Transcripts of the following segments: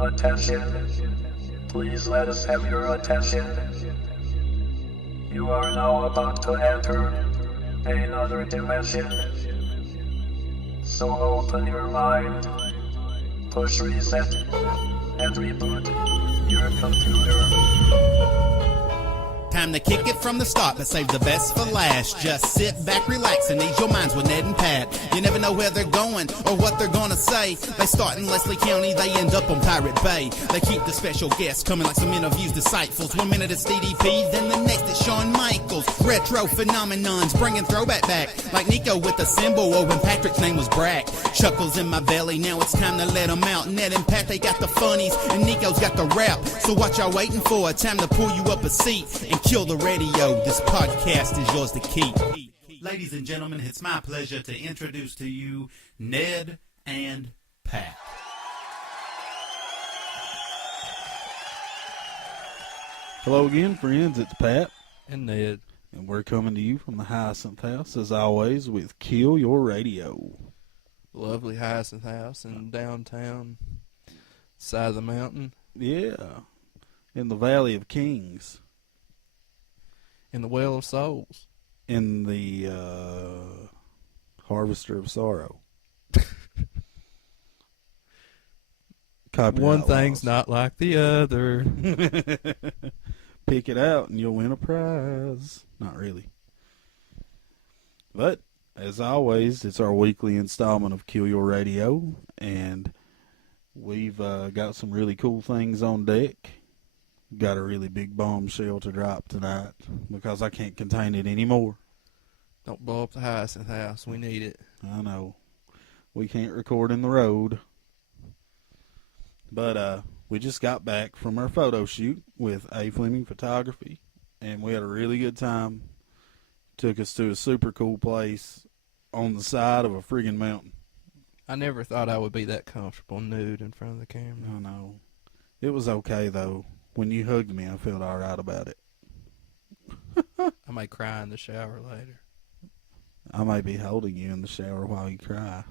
Attention. Please let us have your attention. You are now about to enter another dimension. So open your mind, push reset, and reboot your computer. Time to kick it from the start, but save the best for last. Just sit back, relax, and ease your minds with Ned and Pat. You never know where they're going or what they're gonna say. They start in Leslie County, they end up on Pirate Bay. They keep the special guests coming like some interviews disciples. 1 minute it's DDP, then the next it's Shawn Michaels. Retro phenomenons, bringing throwback back. Like Nico with the symbol, or when Patrick's name was Brack. Chuckles in my belly, now it's time to let them out. Ned and Pat, they got the funnies, and Nico's got the rap. So what y'all waiting for? Time to pull you up a seat and kill the radio. This podcast is yours to keep. Ladies and gentlemen, it's my pleasure to introduce to you Ned and Pat. Hello again, friends. It's Pat. And Ned. And we're coming to you from the Hyacinth House, as always, with Kill Your Radio. Lovely Hyacinth House in downtown, side of the mountain. Yeah, in the Valley of Kings. In the Well of Souls. In the Harvester of Sorrow. One thing's not like the other. Pick it out and you'll win a prize. Not really. But, as always, it's our weekly installment of Kill Your Radio, and we've got some really cool things on deck. Got a really big bombshell to drop tonight because I can't contain it anymore. Don't blow up the Hyacinth House. We need it. I know. We can't record in the road. But we just got back from our photo shoot with A. Fleming Photography, and we had a really good time. Took us to a super cool place on the side of a friggin' mountain. I never thought I would be that comfortable nude in front of the camera. I know. It was okay, though. When you hugged me, I felt all right about it. I may cry in the shower later. I may be holding you in the shower while you cry.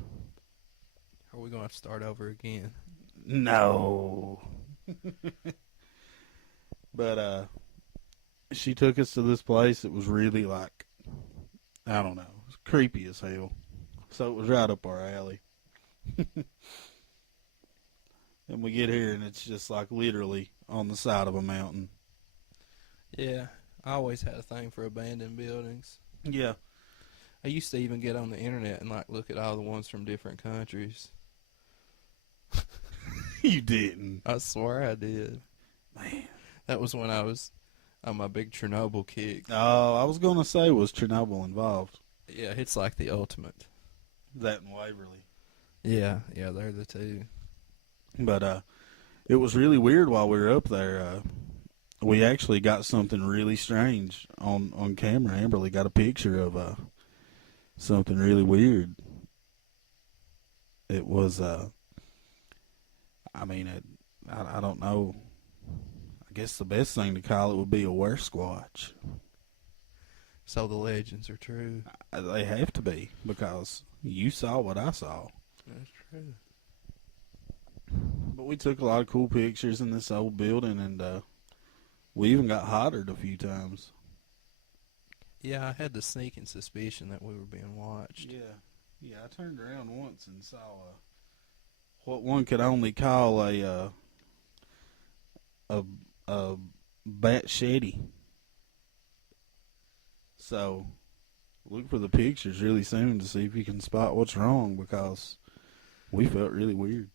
Are we going to start over again? No. But she took us to this place. It was really like, I don't know, it was creepy as hell. So it was right up our alley. And we get here and it's just like literally on the side of a mountain. Yeah, I always had a thing for abandoned buildings. Yeah. I used to even get on the internet and like look at all the ones from different countries. You didn't. I swear I did. Man. That was when I was on my big Chernobyl kick. Oh, I was going to say, was Chernobyl involved? Yeah, it's like the ultimate. That and Waverly. Yeah, they're the two. But it was really weird while we were up there. We actually got something really strange on camera. Amberly got a picture of something really weird. It was, I don't know. I guess the best thing to call it would be a weresquatch. So the legends are true. They have to be, because you saw what I saw. That's true. But we took a lot of cool pictures in this old building, and we even got hottered a few times. Yeah, I had the sneaking suspicion that we were being watched. Yeah, I turned around once and saw what one could only call a bat shetty. So, look for the pictures really soon to see if you can spot what's wrong, because we felt really weird.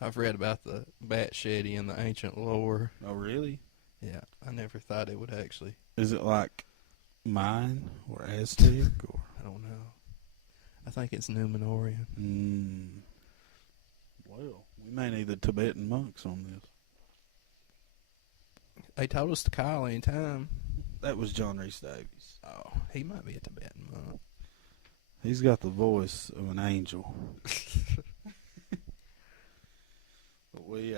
I've read about the bat shetty in the ancient lore. Oh, really? Yeah, I never thought it would actually. Is it like Mayan or Aztec or? I don't know. I think it's Numenorian. Well, we may need the Tibetan monks on this. They told us to call any time. That was John Rhys Davies. Oh, he might be a Tibetan monk. He's got the voice of an angel. But we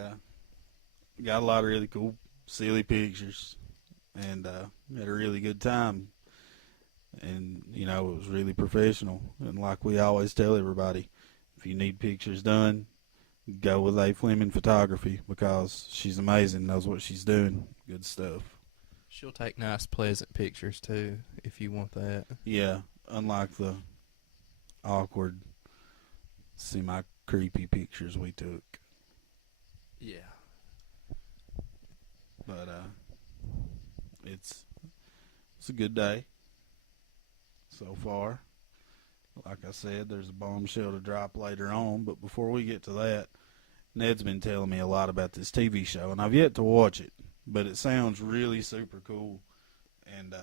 got a lot of really cool, silly pictures, and had a really good time. And, you know, it was really professional. And like we always tell everybody, if you need pictures done, go with A. Fleming Photography because she's amazing, knows what she's doing. Good stuff. She'll take nice, pleasant pictures, too, if you want that. Yeah, unlike the awkward, semi-creepy pictures we took. Yeah. But it's a good day so far. Like I said, there's a bombshell to drop later on, but before we get to that, Ned's been telling me a lot about this TV show, and I've yet to watch it, but it sounds really super cool. And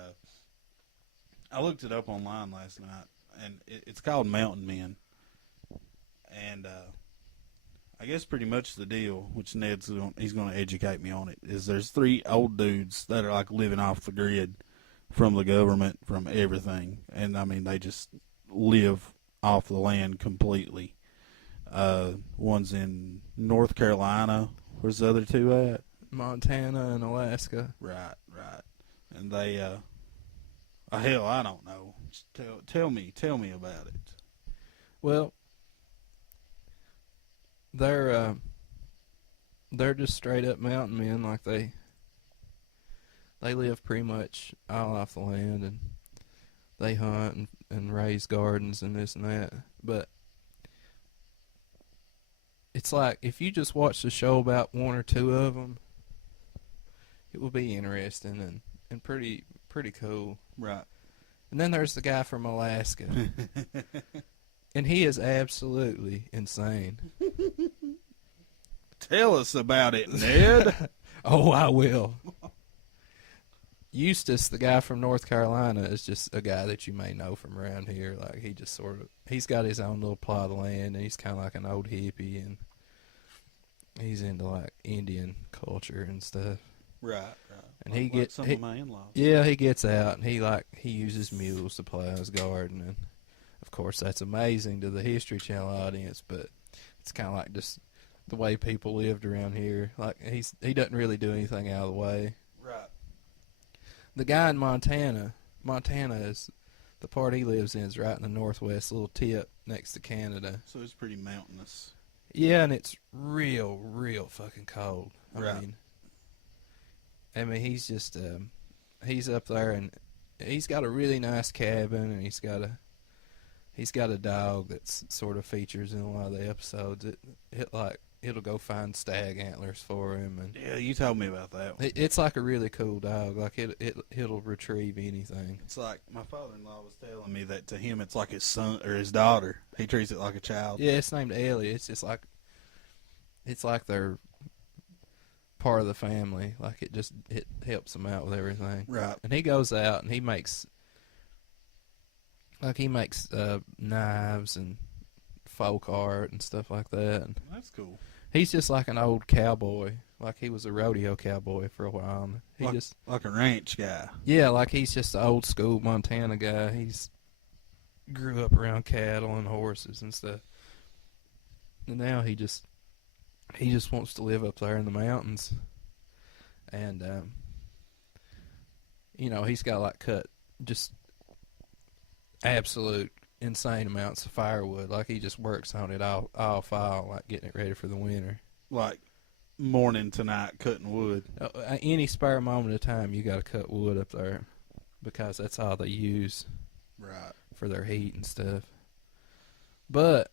I looked it up online last night, and it's called Mountain Men. And I guess pretty much the deal, which he's going to educate me on it, is there's 3 old dudes that are like living off the grid from the government, from everything. And I mean, they just live off the land completely. One's in North Carolina. Where's the other 2 at? Montana and Alaska. Right. And they, hell, I don't know. Just tell me about it. Well, they're just straight up mountain men. Like they live pretty much all off the land, and they hunt and raise gardens and this and that. But it's like if you just watch the show about 1 or 2 of them, it will be interesting and pretty cool. Right. And then there's the guy from Alaska. And he is absolutely insane. Tell us about it, Ned. Oh, I will. Eustace, the guy from North Carolina, is just a guy that you may know from around here. Like, he just he's got his own little plot of land, and he's kind of like an old hippie, and he's into, like, Indian culture and stuff. Right. And he gets some of my in-laws. Yeah, he gets out, and he uses mules to plow his garden, and of course that's amazing to the History Channel audience, but it's kind of like just the way people lived around here. Like, he doesn't really do anything out of the way. Right. The guy in Montana is, the part he lives in is right in the northwest little tip next to Canada. So it's pretty mountainous. Yeah, and it's real fucking cold. I mean, he's just, he's up there, and he's got a really nice cabin, and he's got a dog that sort of features in a lot of the episodes. It'll go find stag antlers for him, and yeah, you told me about that one. it's like a really cool dog. Like it'll retrieve anything. It's like my father-in-law was telling me that to him, it's like his son or his daughter. He treats it like a child. Yeah, it's named Ellie. It's just like, it's like they're part of the family. Like it helps him out with everything. Right. And he goes out and he makes knives and folk art and stuff like that. And that's cool. he's just like an old cowboy. Like he was a rodeo cowboy for a while. Like a ranch guy. Yeah, like he's just an old school Montana guy. He's grew up around cattle and horses and stuff. And now he just wants to live up there in the mountains. And he's got like cut just absolute insane amounts of firewood. Like he just works on it all fall, like getting it ready for the winter. Like morning to night cutting wood. Any spare moment of time, you got to cut wood up there because that's all they use, right, for their heat and stuff. But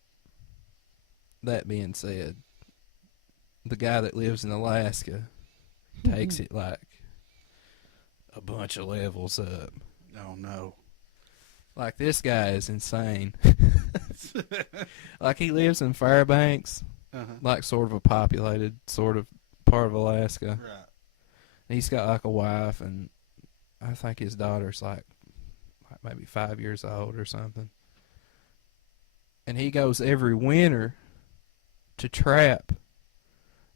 that being said, the guy that lives in Alaska takes it like a bunch of levels up. Oh no. Like this guy is insane. Like he lives in Fairbanks, like sort of a populated sort of part of Alaska. Right. He's got like a wife, and I think his daughter's like maybe 5 years old or something. And he goes every winter to trap,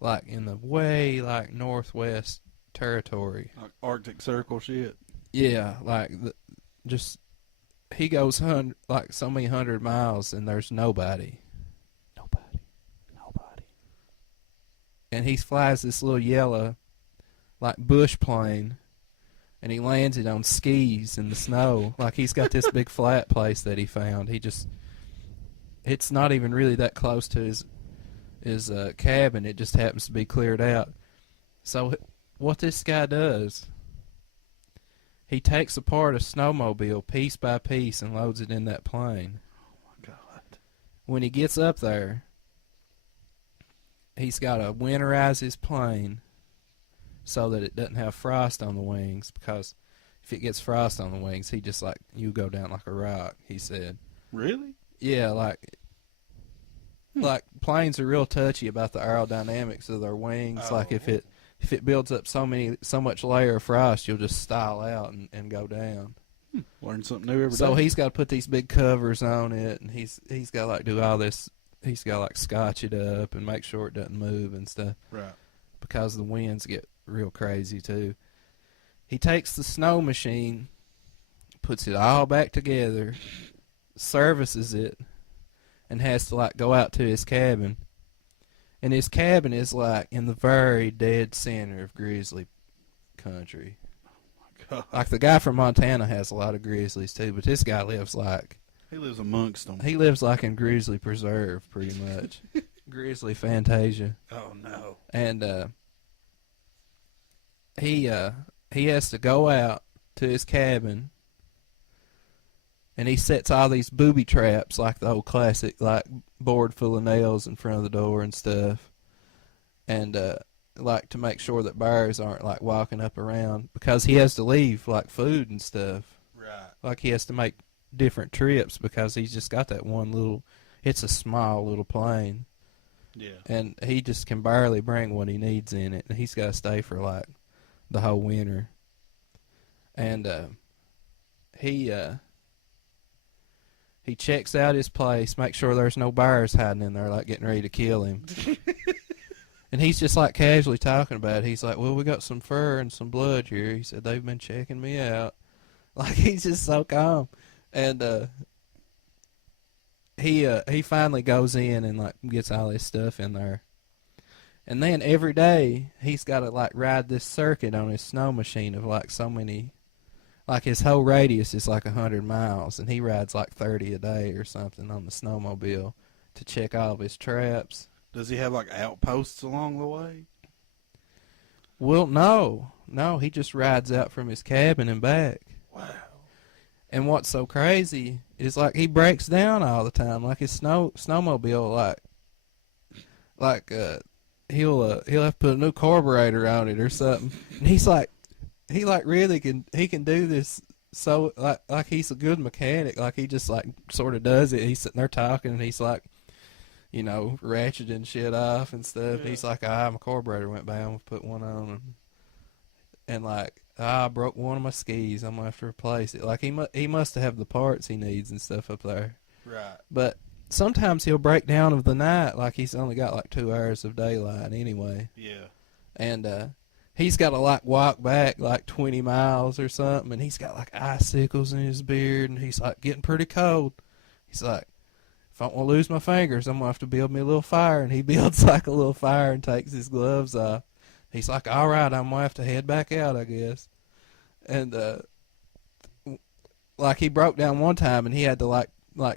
like in the way like northwest territory, like Arctic Circle shit. Yeah, like he goes like so many 100 miles, and there's nobody. And he flies this little yellow, like bush plane, and he lands it on skis in the snow. Like he's got this big flat place that he found. It's not even really that close to his his cabin. It just happens to be cleared out. So what this guy does, he takes apart a snowmobile piece by piece and loads it in that plane. Oh my God. When he gets up there, he's got to winterize his plane so that it doesn't have frost on the wings, because if it gets frost on the wings, he just like, you go down like a rock, he said. Really? Yeah, like planes are real touchy about the aerodynamics of their wings. Oh. Like if it builds up so much layer of frost, you'll just style out and go down. Learn something new every day. So he's got to put these big covers on it, and he's got to like do all this. He's got to like scotch it up and make sure it doesn't move and stuff. Right. Because the winds get real crazy too. He takes the snow machine, puts it all back together, services it, and has to like go out to his cabin. And his cabin is like in the very dead center of grizzly country. God. Like the guy from Montana has a lot of grizzlies too, but this guy lives like, He lives amongst them. he lives like in Grizzly Preserve pretty much. Grizzly Fantasia. Oh no. And he has to go out to his cabin, and he sets all these booby traps, like the old classic, like board full of nails in front of the door and stuff, and like to make sure that bears aren't like walking up around, because he has to leave like food and stuff. Right. Like he has to make different trips because he's just got that one little. It's a small little plane. Yeah. And he just can barely bring what he needs in it, and he's got to stay for like the whole winter. And he checks out his place, makes sure there's no bears hiding in there like getting ready to kill him. And he's just like casually talking about it. He's like, well, we got some fur and some blood here. He said they've been checking me out. Like he's just so calm. And he finally goes in and like gets all his stuff in there. And then every day he's got to like ride this circuit on his snow machine of like so many, like his whole radius is like 100 miles, and he rides like 30 a day or something on the snowmobile to check all of his traps. Does he have like outposts along the way? Well, no, he just rides out from his cabin and back. Wow. And what's so crazy is like he breaks down all the time, like his snowmobile, he'll have to put a new carburetor on it or something. And he's like, he like really can do this. So like he's a good mechanic. Like he just like sort of does it. He's sitting there talking, and he's like, you know, ratcheting shit off and stuff. Yeah. He's like, my carburetor went bad. I'm gonna put one on, and like, I broke one of my skis. I'm gonna have to replace it. Like he must have the parts he needs and stuff up there. Right. But sometimes he'll break down of the night. Like he's only got like 2 hours of daylight anyway. Yeah. And he's got to like walk back like 20 miles or something, and he's got like icicles in his beard, and he's like getting pretty cold. He's like, if I don't want to lose my fingers, I'm gonna have to build me a little fire. And he builds like a little fire and takes his gloves off. He's like, all right, I'm gonna have to head back out, I guess. And like he broke down one time, and he had to like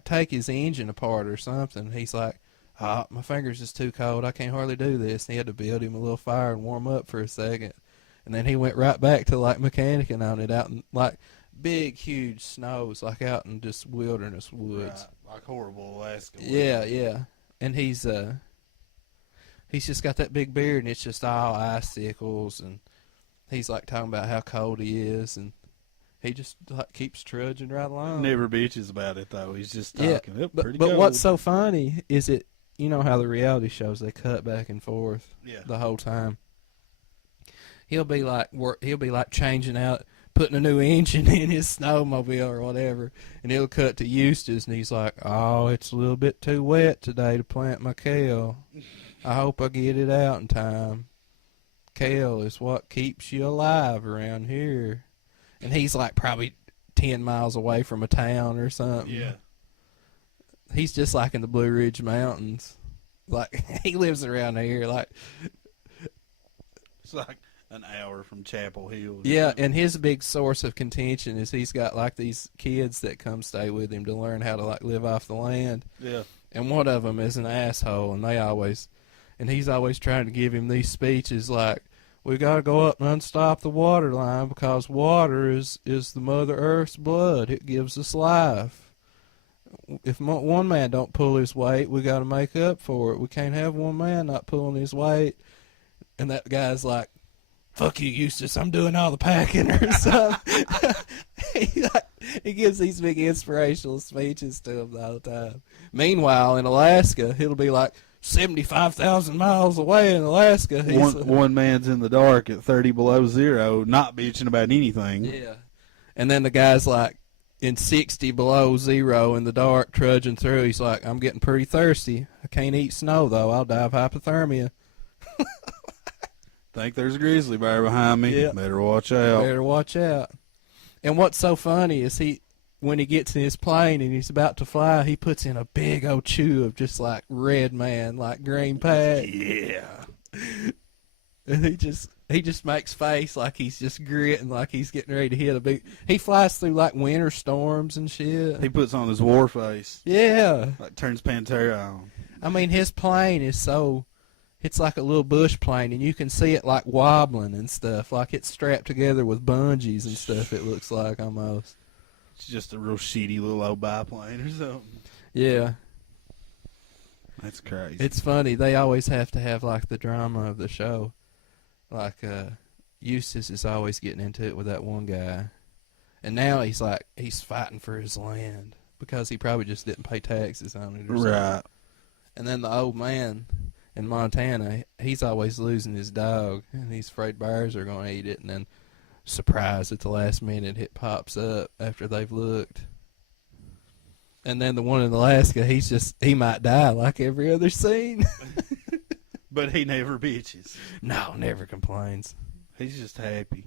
take his engine apart or something. He's like, my fingers is too cold. I can't hardly do this. And he had to build him a little fire and warm up for a second. And then he went right back to like mechanicking on it out in like big, huge snows, like out in just wilderness woods. Right. Like horrible Alaska. Yeah, yeah. And he's just got that big beard, and it's just all icicles, and he's like talking about how cold he is, and he just like keeps trudging right along. Never bitches about it though. He's just talking. Yeah, Pretty but cold. what's so funny is it, you know how the reality shows, they cut back and forth Yeah. the whole time. He'll be like changing out, putting a new engine in his snowmobile or whatever, and he'll cut to Eustace, and he's like, oh, it's a little bit too wet today to plant my kale. I hope I get it out in time. Kale is what keeps you alive around here. And he's like probably 10 miles away from a town or something. Yeah. He's just like in the Blue Ridge Mountains. Like, he lives around here. Like, It's like an hour from Chapel Hill. yeah, and his big source of contention is he's got like these kids that come stay with him to learn how to like live off the land. Yeah. And one of them is an asshole, and they always and he's always trying to give him these speeches like, we got to go up and unstop the water line because water is the Mother Earth's blood. It gives us life. If one man don't pull his weight, we got to make up for it. We can't have one man not pulling his weight. And that guy's like, fuck you, Eustace, I'm doing all the packing or something. he gives these big inspirational speeches to him all the time. Meanwhile, in Alaska, it'll be like 75,000 miles away in Alaska. One man's in the dark at 30 below zero, not bitching about anything. Yeah. And then the guy's like in 60 below zero in the dark, trudging through. He's like, I'm getting pretty thirsty. I can't eat snow, though. I'll die of hypothermia. Think there's a grizzly bear behind me. Yeah. Better watch out. Better watch out. And what's so funny is when he gets in his plane and he's about to fly, he puts in a big old chew of just like red man, like green pack. Yeah. And he just makes face like he's just gritting, like he's getting ready to hit a big. He flies through like winter storms and shit. He puts on his war face. Yeah. Like turns Pantera on. I mean, his plane is so. It's like a little bush plane, and you can see it like wobbling and stuff, like it's strapped together with bungees and stuff. It looks like almost. It's just a real shitty little old biplane or something. Yeah. That's crazy. It's funny. They always have to have like the drama of the show. Like Eustace is always getting into it with that one guy, and now he's fighting for his land because he probably just didn't pay taxes on it or something. Right. And then the old man in Montana, he's always losing his dog, and he's afraid bears are going to eat it, and then surprise at the last minute it pops up after they've looked. And then the one in Alaska, he might die like every other scene. But he never bitches. No, never complains. He's just happy.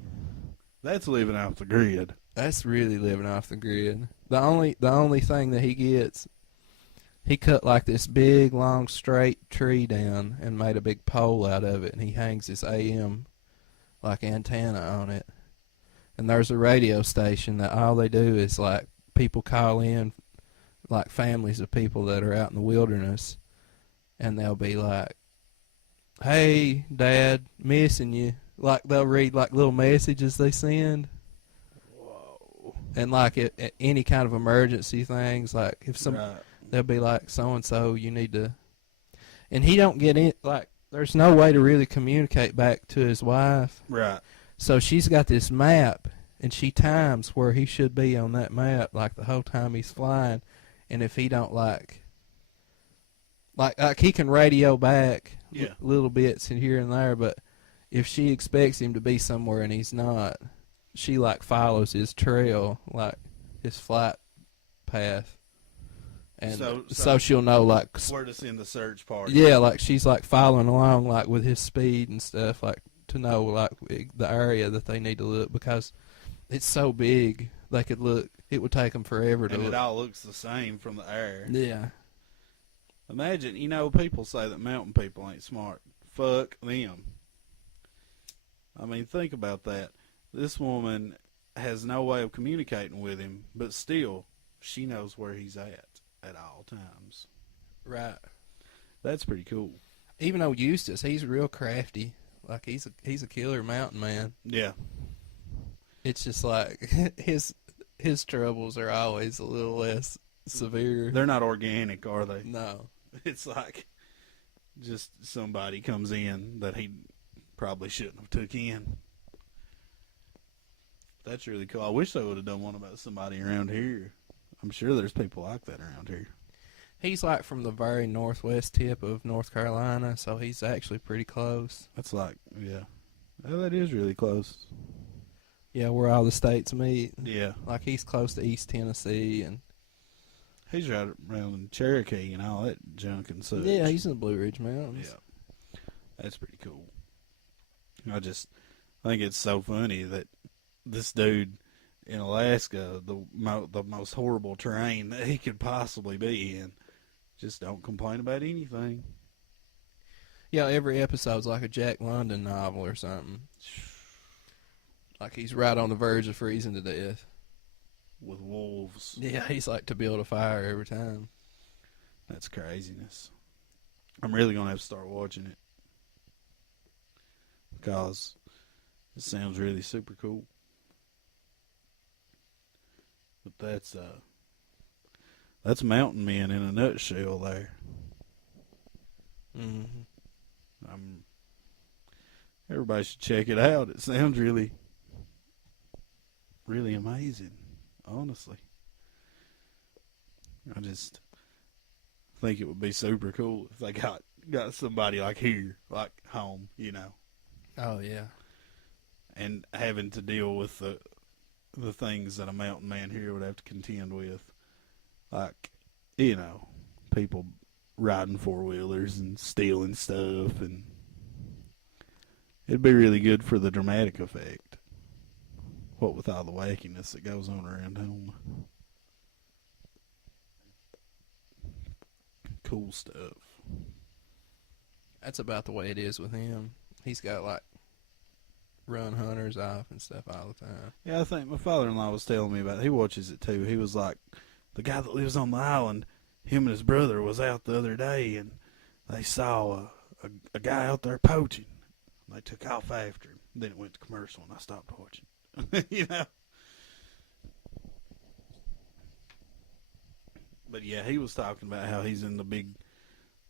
That's living off the grid. That's really living off the grid. The only thing that he gets, he cut like this big, long, straight tree down and made a big pole out of it, and he hangs his AM like antenna on it. And there's a radio station that all they do is like people call in, like families of people that are out in the wilderness, and they'll be like, hey, Dad, missing you. Like they'll read like little messages they send. Whoa. And like at any kind of emergency things, like if some, Right. they'll be like, so and so, you need to. And he don't get in. Like there's no way to really communicate back to his wife. Right. So she's got this map, and she times where he should be on that map, like the whole time he's flying. And if he don't like he can radio back little bits in here and there, but if she expects him to be somewhere and he's not, she like follows his trail, like his flight path, and so she'll know like where to send the search party. Yeah, like she's like following along like with his speed and stuff, like to know like the area that they need to look, because it's so big they could look. It would take them forever to And look. it all looks the same from the air. Yeah. Imagine, people say that mountain people ain't smart. Fuck them. I mean, think about that. This woman has no way of communicating with him, but still, she knows where he's at all times. Right. That's pretty cool. Even though Eustace, he's real crafty. Like he's a killer mountain man. Yeah. It's just like his troubles are always a little less severe. They're not organic, are they? No. It's like just somebody comes in that he probably shouldn't have took in. That's really cool. I wish they would have done one about somebody around here. I'm sure there's people like that around here. He's like from the very northwest tip of North Carolina, so he's actually pretty close. That's like, yeah. Oh, that is really close. Yeah, where all the states meet. Yeah. Like he's close to East Tennessee, and He's right around in Cherokee and all that junk and such. yeah, he's in the Blue Ridge Mountains. Yeah. That's pretty cool. I think it's so funny that this dude in Alaska, the most horrible terrain that he could possibly be in, just don't complain about anything. Yeah, every episode's like a Jack London novel or something. Like he's right on the verge of freezing to death. With wolves. Yeah, he's like to build a fire every time. That's craziness. I'm really going to have to start watching it. because it sounds really super cool. But that's Mountain Men in a nutshell there. Mm-hmm. Everybody should check it out. It sounds really, really amazing, honestly. I just think it would be super cool if they got somebody like here, like home, Oh yeah. and having to deal with the things that a mountain man here would have to contend with, like, people riding four-wheelers and stealing stuff, and it'd be really good for the dramatic effect, what with all the wackiness that goes on around home. Cool stuff. That's about the way it is with him. He's got like run hunters off and stuff all the time. Yeah, I think my father-in-law was telling me about it. He watches it too. He was like, the guy that lives on the island, him and his brother was out the other day, and they saw a guy out there poaching. They took off after him. Then it went to commercial, and I stopped watching. But yeah, he was talking about how he's in the big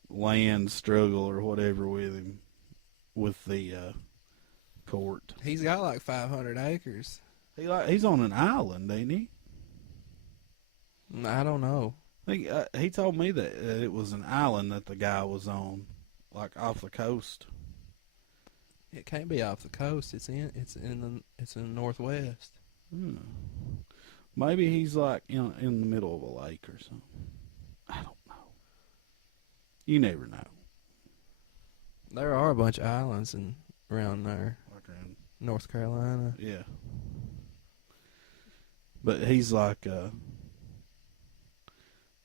land struggle or whatever with him, with the court. He's got like 500 acres. He's on an island, ain't he? I don't know. He told me that it was an island that the guy was on, like off the coast. It can't be off the coast. It's in the northwest. Maybe he's like in the middle of a lake or something. I don't know. You never know. There are a bunch of islands around there. Like around, North Carolina. yeah. But he's like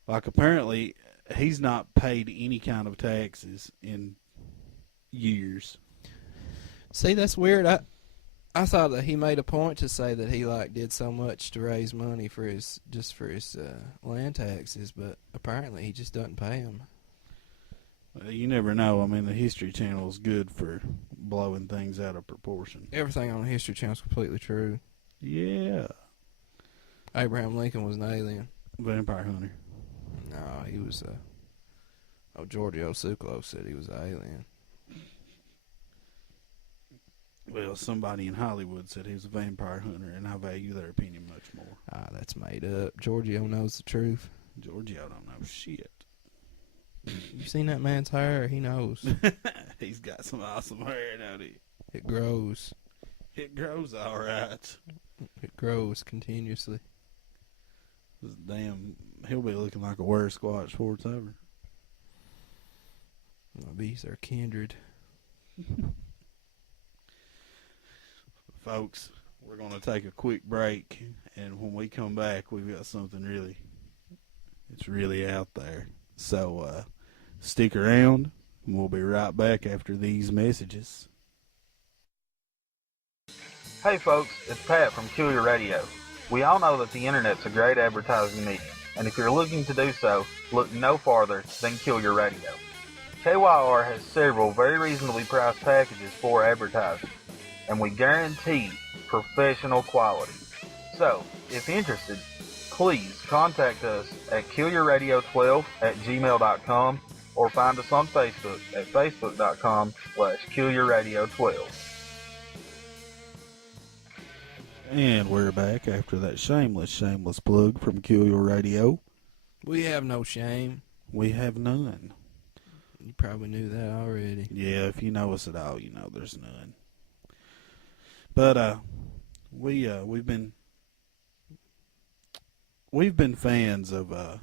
apparently he's not paid any kind of taxes in years. See, that's weird. I thought that he made a point to say that he like did so much to raise money for his land taxes, but apparently he just doesn't pay them. You never know. I mean, the History Channel is good for blowing things out of proportion. Everything on the History Channel is completely true. Yeah. Abraham Lincoln was an alien. Vampire hunter. No, he was Giorgio Suklo said he was an alien. Well, somebody in Hollywood said he was a vampire hunter, and I value their opinion much more. Ah, that's made up. Giorgio knows the truth. Giorgio don't know shit. You seen that man's hair? He knows. He's got some awesome hair, don't he? It grows. It grows all right. It grows continuously. Damn, he'll be looking like a wear squat Schwartz ever. Well, these are kindred. Folks, we're going to take a quick break, and when we come back, we've got something it's really out there. So, stick around, and we'll be right back after these messages. Hey folks, it's Pat from KYR Radio. We all know that the internet's a great advertising medium, and if you're looking to do so, look no farther than KYR Radio. KYR has several very reasonably priced packages for advertising, and we guarantee professional quality. So, if interested, please contact us at KYRradio12@gmail.com or find us on Facebook at facebook.com/KYRradio12. And we're back after that shameless plug from KYR Radio. We have no shame. We have none. You probably knew that already. Yeah, if you know us at all, you know there's none. But we've been fans of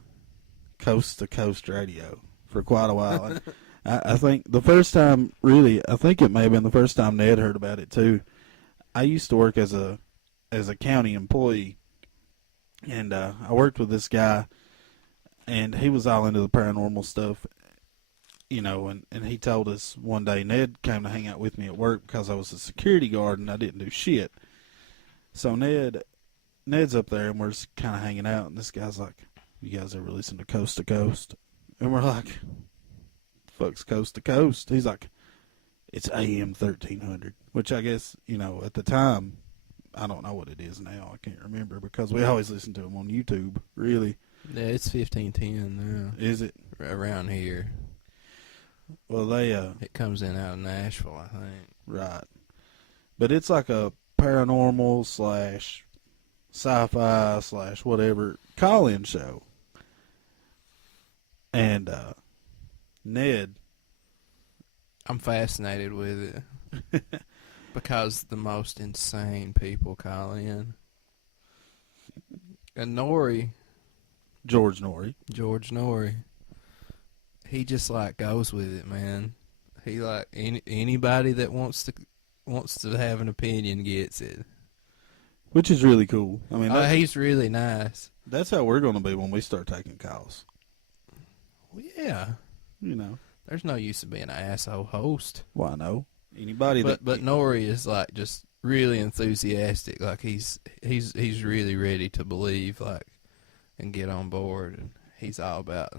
coast to coast radio for quite a while. I think the first time, I think it may have been the first time Ned heard about it too. I used to work as a county employee, and I worked with this guy, and he was all into the paranormal stuff, and he told us one day, Ned came to hang out with me at work because I was a security guard and I didn't do shit. So Ned's up there and we're just kind of hanging out, and this guy's like, you guys ever listen to Coast? And we're like, fuck's Coast to Coast? He's like, it's AM 1300, which I guess, at the time, I don't know what it is now. I can't remember because we always listen to them on YouTube, really. Yeah, it's 1510 now. Is it? Around here. Well, they It comes in out of Nashville, I think. right. But it's like a paranormal / sci-fi / whatever call-in show. And Ned, I'm fascinated with it because the most insane people call in. And George Norrie, he just like goes with it, man. He like anybody that wants to have an opinion gets it. which is really cool. I mean, He's really nice. that's how we're going to be when we start taking calls. Well, yeah. There's no use of being an asshole host. Well, I know anybody But Nori is like just really enthusiastic. Like he's really ready to believe, like, and get on board. And he's all about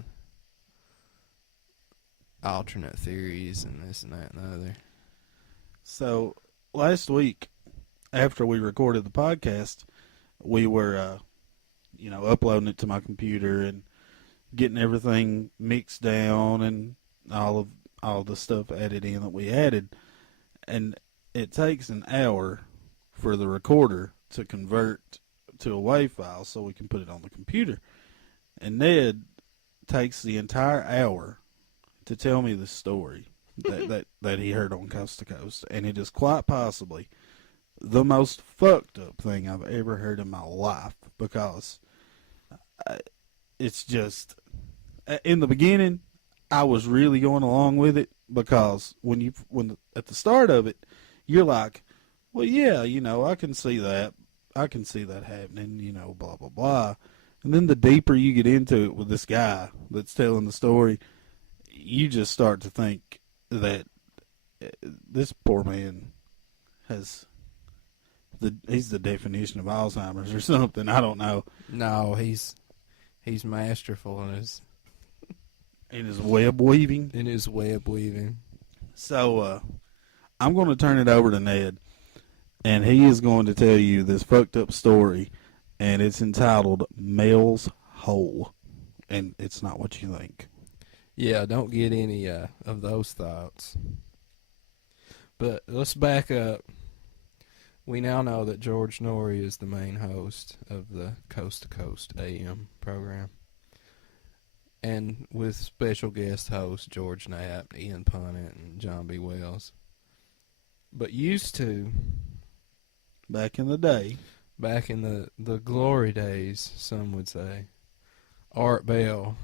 alternate theories and this and that and the other. So last week, after we recorded the podcast, we were, uploading it to my computer and getting everything mixed down and all the stuff added in that we added. And it takes an hour for the recorder to convert to a WAV file so we can put it on the computer. And Ned takes the entire hour to tell me the story that he heard on Coast to Coast. And it is quite possibly the most fucked up thing I've ever heard in my life, because it's just, in the beginning, I was really going along with it, because when at the start of it, you're like, well, yeah, I can see that happening, blah, blah, blah. And then the deeper you get into it with this guy that's telling the story, you just start to think that this poor man he's the definition of Alzheimer's or something. I don't know. No, he's masterful in his web weaving. So I'm going to turn it over to Ned, and he is going to tell you this fucked up story, and it's entitled Mel's Hole, and it's not what you think. Yeah, don't get any of those thoughts. But let's back up. We now know that George Norrie is the main host of the Coast to Coast AM program, and with special guest hosts George Knapp, Ian Punnett, and John B. Wells. But used to, back in the day, back in the glory days, some would say, Art Bell,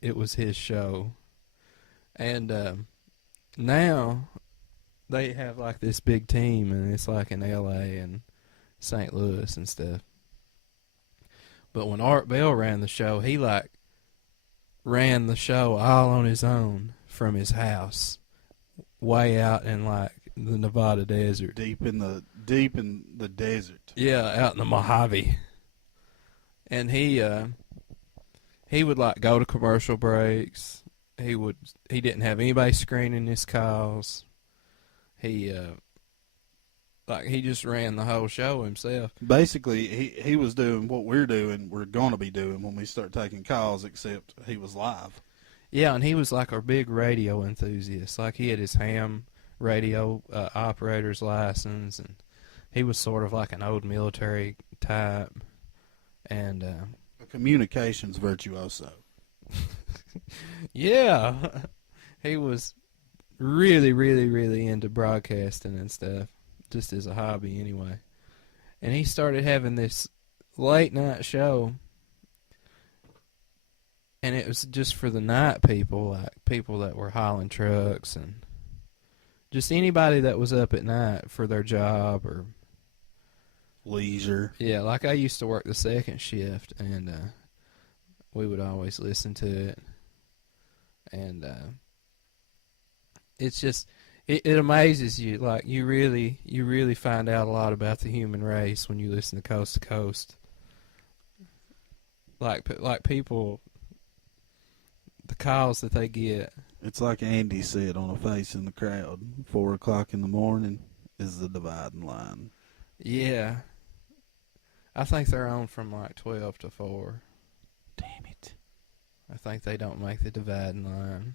it was his show. And now they have like this big team, and it's like in LA and St. Louis and stuff. But when Art Bell ran the show, he like ran the show all on his own from his house, way out in like the Nevada desert. Deep in the desert. Yeah, out in the Mojave. And he would like go to commercial breaks. He didn't have anybody screening his calls. He just ran the whole show himself. Basically, he was doing what we're going to be doing when we start taking calls, except he was live. Yeah, and he was like our big radio enthusiast. Like he had his ham radio operator's license, and he was sort of like an old military type. And a communications virtuoso. Yeah, he was really, really, really into broadcasting and stuff, just as a hobby anyway. And he started having this late night show, and it was just for the night people, like people that were hauling trucks and just anybody that was up at night for their job or leisure. Yeah, like I used to work the second shift, and we would always listen to it. And it's just it amazes you. Like you really find out a lot about the human race when you listen to Coast. Like people, the calls that they get It's like Andy said on a face in the crowd. 4 o'clock in the morning is the dividing line. Yeah. I think they're on from like 12 to 4. Damn it. I think they don't make the dividing line.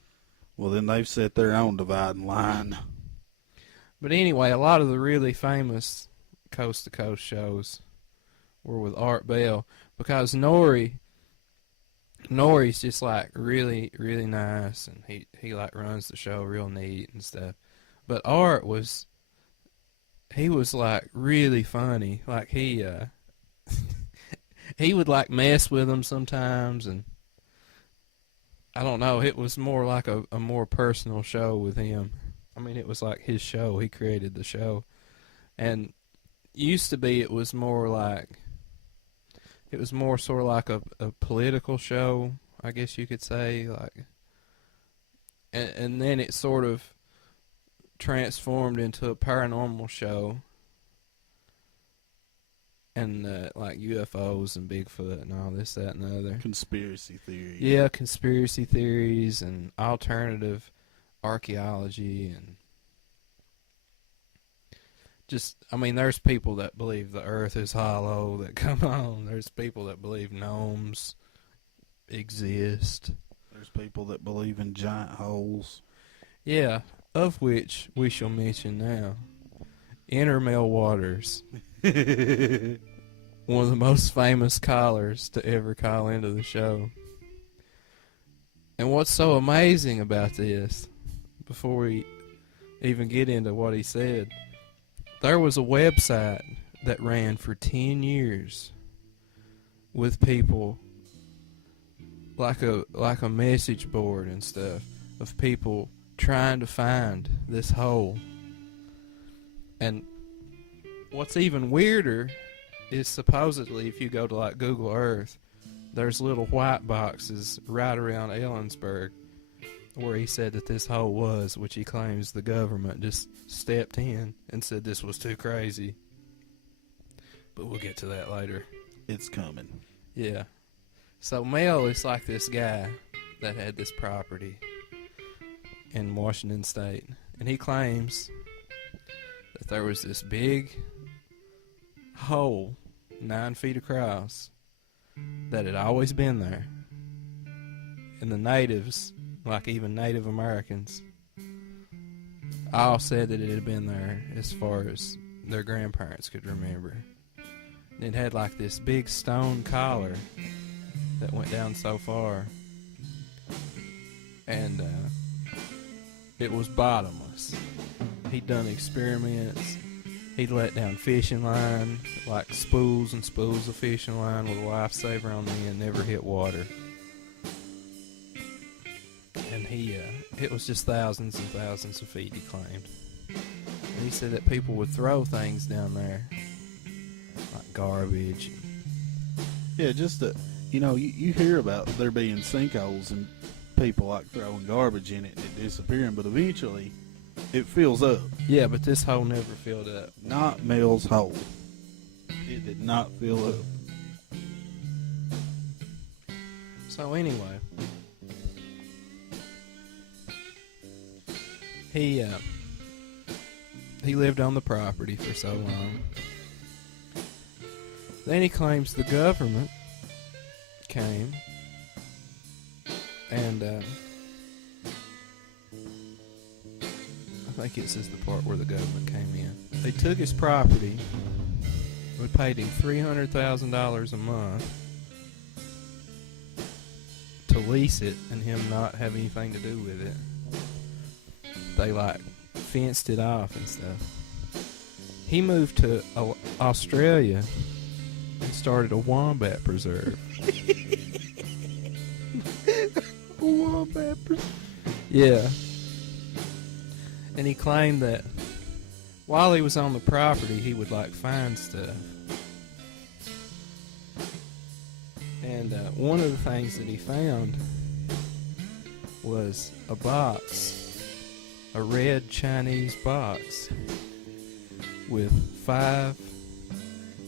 Well, then they've set their own dividing line. But anyway, a lot of the really famous coast-to-coast shows were with Art Bell because Nori's just like really, really nice, and he like runs the show real neat and stuff. But Art he was like really funny. Like he would like mess with them sometimes, and I don't know, it was more like a more personal show with him. I mean, it was like his show. He created the show. And used to be it was more sort of like a political show, I guess you could say, like, and then it sort of transformed into a paranormal show, and like UFOs and Bigfoot and all this, that, and the other. Conspiracy theories. Yeah, conspiracy theories and alternative archaeology, and just, I mean, there's people that believe the earth is hollow that come on. There's people that believe gnomes exist. There's people that believe in giant holes. Yeah, of which we shall mention now. Intermel Waters. One of the most famous callers to ever call into the show. And what's so amazing about this, before we even get into what he said, there was a website that ran for 10 years with people, like a message board and stuff, of people trying to find this hole. And what's even weirder is supposedly if you go to like Google Earth, there's little white boxes right around Ellensburg where he said that this hole was, which he claims the government just stepped in and said this was too crazy. But we'll get to that later. It's coming. Yeah. So Mel is like this guy that had this property in Washington State, and he claims that there was this big hole 9 feet across that had always been there, and the natives, like even Native Americans, all said that it had been there as far as their grandparents could remember. And it had like this big stone collar that went down so far, and it was bottomless. He'd done experiments. He'd let down fishing line, like spools and spools of fishing line with a lifesaver on the end, never hit water. And it was just thousands and thousands of feet, he claimed. And he said that people would throw things down there, like garbage. Yeah, just you hear about there being sinkholes and people like throwing garbage in it and it disappearing, but eventually it fills up. Yeah, but this hole never filled up. Not Mel's hole. It did not fill up. So anyway, he lived on the property for so long. Then he claims the government came and I think this is the part where the government came in. They took his property. We paid him $300,000 a month to lease it and him not have anything to do with it. They like fenced it off and stuff. He moved to Australia and started a wombat preserve. Wombat preserve. Yeah. And he claimed that while he was on the property, he would like find stuff. And one of the things that he found was a box, a red Chinese box with 5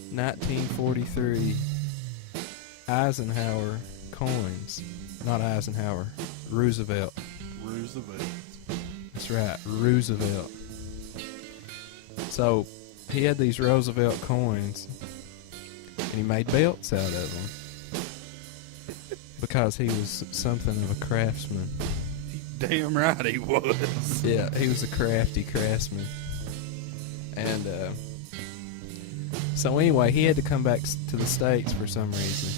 1943 Eisenhower coins. Not Eisenhower, Roosevelt. Roosevelt. That's right, Roosevelt. So he had these Roosevelt coins, and he made belts out of them because he was something of a craftsman. Damn right he was. Yeah, he was a crafty craftsman. And so anyway, he had to come back to the States for some reason.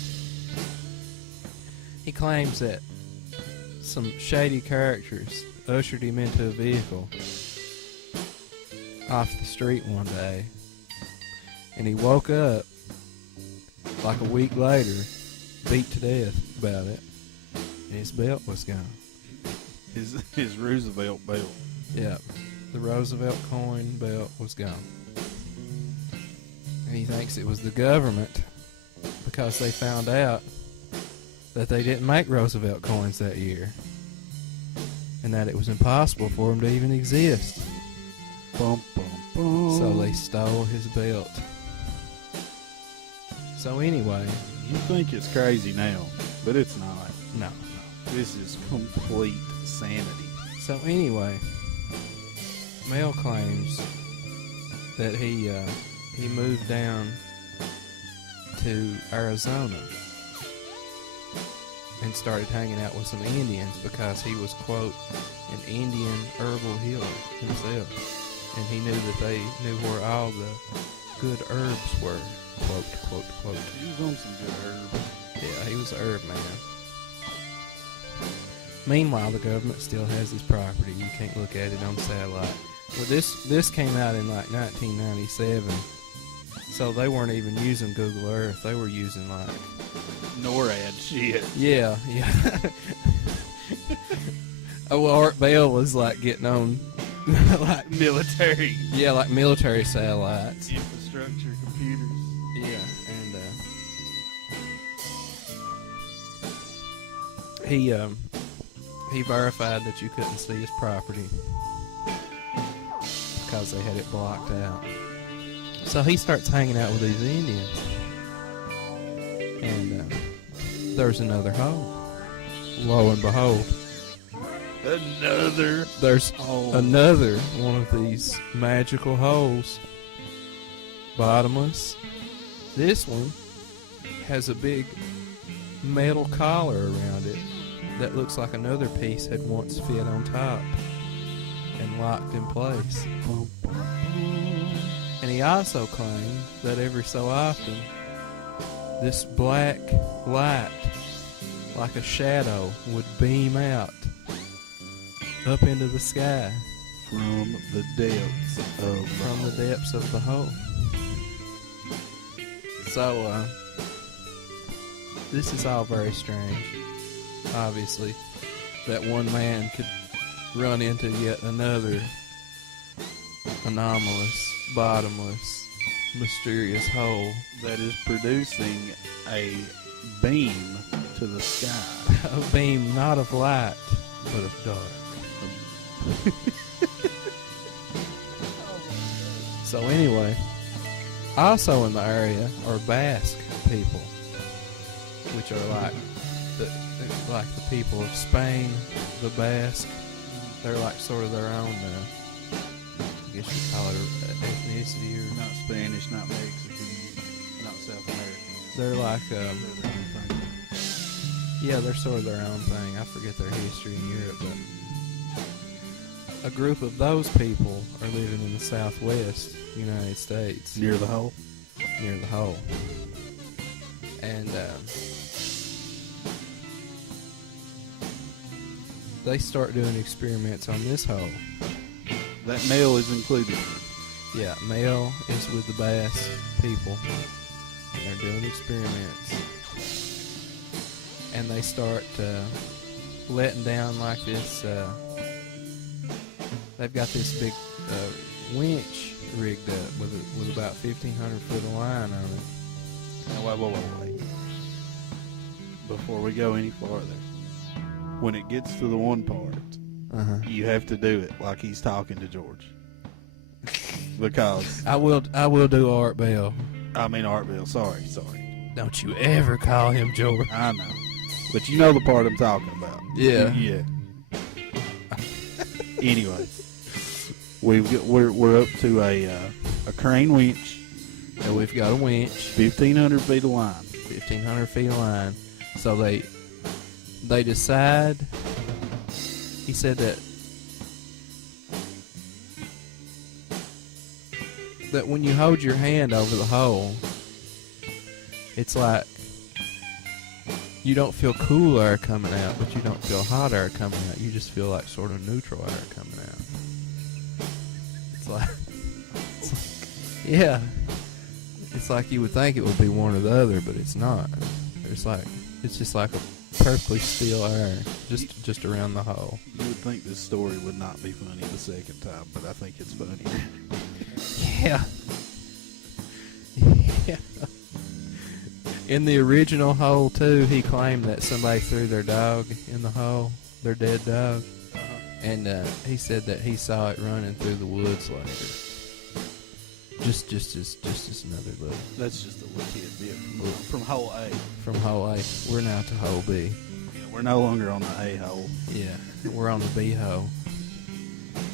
He claims that some shady characters ushered him into a vehicle off the street one day, and he woke up like a week later, beat to death about it, and his belt was gone. His Roosevelt belt. Yeah, the Roosevelt coin belt was gone. And he thinks it was the government because they found out that they didn't make Roosevelt coins that year, and that it was impossible for them to even exist. Bum, bum, bum. So they stole his belt. So anyway, You think it's crazy now, but it's not. no. This is complete sanity. So anyway, Mel claims that he moved down to Arizona and started hanging out with some Indians because he was, quote, an Indian herbal healer himself, and he knew that they knew where all the good herbs were, quote, quote, quote. He was on some good herbs. Yeah, he was a herb man. Meanwhile, the government still has his property. You can't look at it on satellite. Well, this came out in like 1997, so they weren't even using Google Earth. They were using like NORAD shit. yeah. Oh, well, Art Bell was like getting on Like military like military satellites. infrastructure computers. Yeah, and he verified that you couldn't see his property because they had it blocked out. So he starts hanging out with these Indians, and there's another hole. Lo and behold, there's another one of these magical holes, bottomless. This one has a big metal collar around it that looks like another piece had once fit on top and locked in place. And he also claimed that every so often this black light, like a shadow, would beam out up into the sky From the depths of the hole. So, this is all very strange. Obviously, that one man could run into yet another anomalous, bottomless, mysterious hole that is producing a beam to the sky. a beam not of light, but of dark. So anyway, also in the area are Basque people, which are like the people of Spain, the Basque. They're like sort of their own, I guess you call it ethnicity, or Not Spanish, not Mexican, not South American. they're like, They're their own thing. yeah, they're sort of their own thing. I forget their history in Europe, but a group of those people are living in the Southwest United States, Near the hole? near the hole, and they start doing experiments on this hole. That male is included. Yeah, Mel is with the Basque people, and they're doing experiments, and they start letting down like this. They've got this big winch rigged up with about 1,500 foot of line on it. Now, wait. Before we go any farther, when it gets to the one part, you have to do it like he's talking to George. Because I will do Art Bell. I mean Art Bell. Sorry. Don't you ever call him George. I know, but you know the part I'm talking about. Yeah. Yeah. Anyway, we're up to a crane winch. And we've got a winch. 1,500 feet of line. 1,500 feet of line. So they decide. He said that when you hold your hand over the hole, it's like you don't feel cool air coming out, but you don't feel hot air coming out. You just feel like sort of neutral air coming out. It's like yeah. It's like you would think it would be one or the other, but it's not. It's just like a perfectly still air, just around the hole. You would think this story would not be funny the second time, but I think it's funny. Yeah. Yeah. In the original hole too, he claimed that somebody threw their dog in the hole, their dead dog, and he said that he saw it running through the woods later. Just another little. That's just a little tidbit from hole A. From hole A, we're now to hole B. Yeah, we're no longer on the A hole. Yeah, we're on the B hole.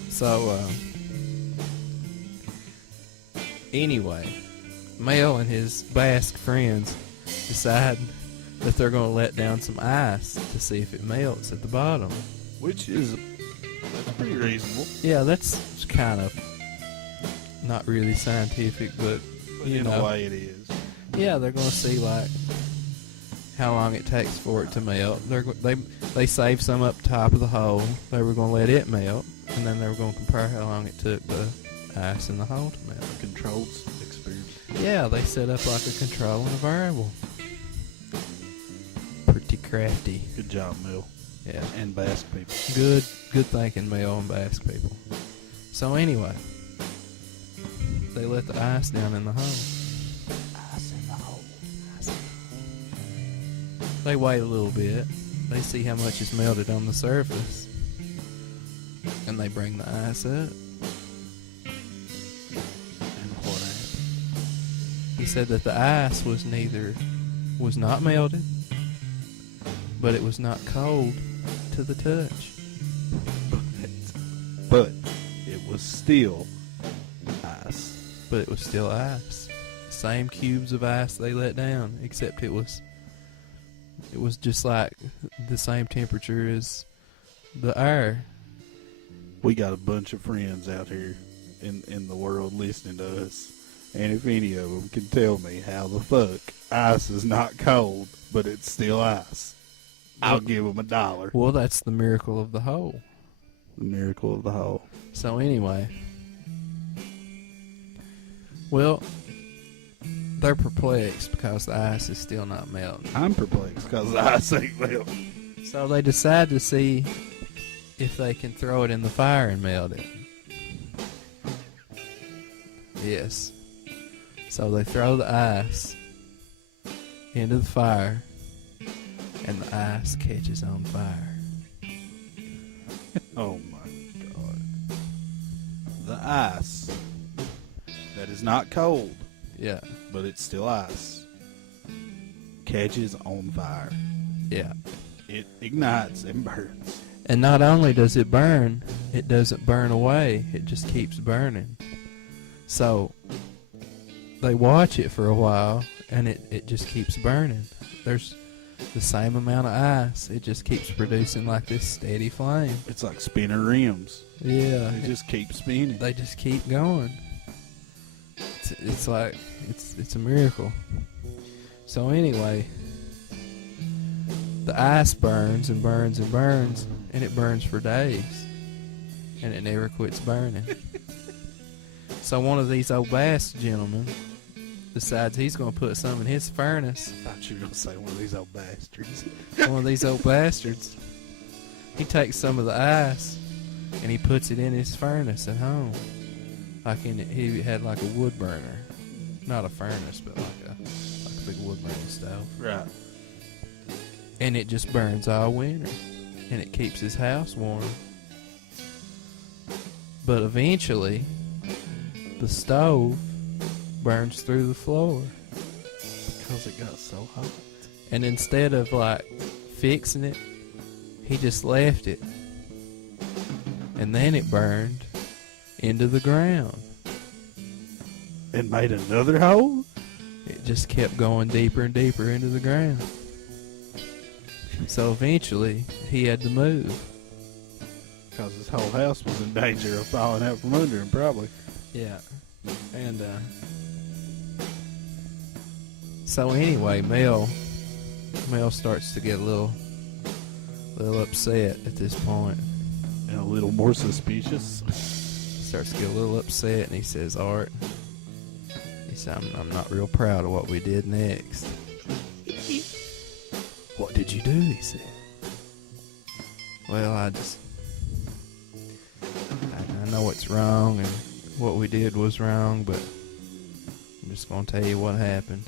So, anyway, Mel and his Basque friends decide that they're going to let down some ice to see if it melts at the bottom. Which that's pretty reasonable. Yeah, that's kind of not really scientific, but in a way it is. Yeah, they're going to see like how long it takes for it to melt. They saved some up top of the hole. They were going to let it melt, and then they were going to compare how long it took the ice in the hole to melt. Controlled experiment. Yeah, they set up like a control and a variable. Pretty crafty. Good job, Mel. Yeah. And Basque people. Good thinking, Mel and Basque people. So anyway, they let the ice down in the hole. Ice in the hole. Ice in the hole. They wait a little bit. They see how much is melted on the surface. And they bring the ice up. And what happened? He said that the ice was not melted, but it was not cold to the touch. But it was still ice. But it was still ice. Same cubes of ice they let down, except it was just like the same temperature as the air. We got a bunch of friends out here in the world listening to us, and if any of them can tell me how the fuck ice is not cold, but it's still ice, I'll give them $1. Well, that's the miracle of the hole. The miracle of the hole. So anyway, well, they're perplexed because the ice is still not melting. I'm perplexed because the ice ain't melting. So they decide to see if they can throw it in the fire and melt it. Yes. So they throw the ice into the fire, and the ice catches on fire. Oh my God. The ice that is not cold, Yeah. but it's still ice, catches on fire. Yeah. It ignites and burns. And not only does it burn, it doesn't burn away. It just keeps burning. So they watch it for a while, and it just keeps burning. There's the same amount of ice. It just keeps producing like this steady flame. It's like spinner rims. Yeah. They just keep spinning. They just keep going. It's like it's a miracle. So anyway, the ice burns and burns and burns, and it burns for days, and it never quits burning. So one of these old Basque gentlemen decides he's going to put some in his furnace. I thought you were going to say one of these old bastards. One of these old bastards. He takes some of the ice and he puts it in his furnace at home. He had like a wood burner, not a furnace, but like a big wood burning stove. Right. And it just burns all winter, and it keeps his house warm. But eventually, the stove burns through the floor. Because it got so hot. And instead of like fixing it, he just left it. And then it burned into the ground. And made another hole? It just kept going deeper and deeper into the ground. So eventually, he had to move. Because his whole house was in danger of falling out from under him, probably. Yeah. And, so anyway, Mel starts to get a little upset at this point. And a little more suspicious. Starts to get a little upset, and he says, Art, he said, I'm not real proud of what we did next. What did you do? He said. Well, I know it's wrong, and what we did was wrong, but I'm just going to tell you what happened.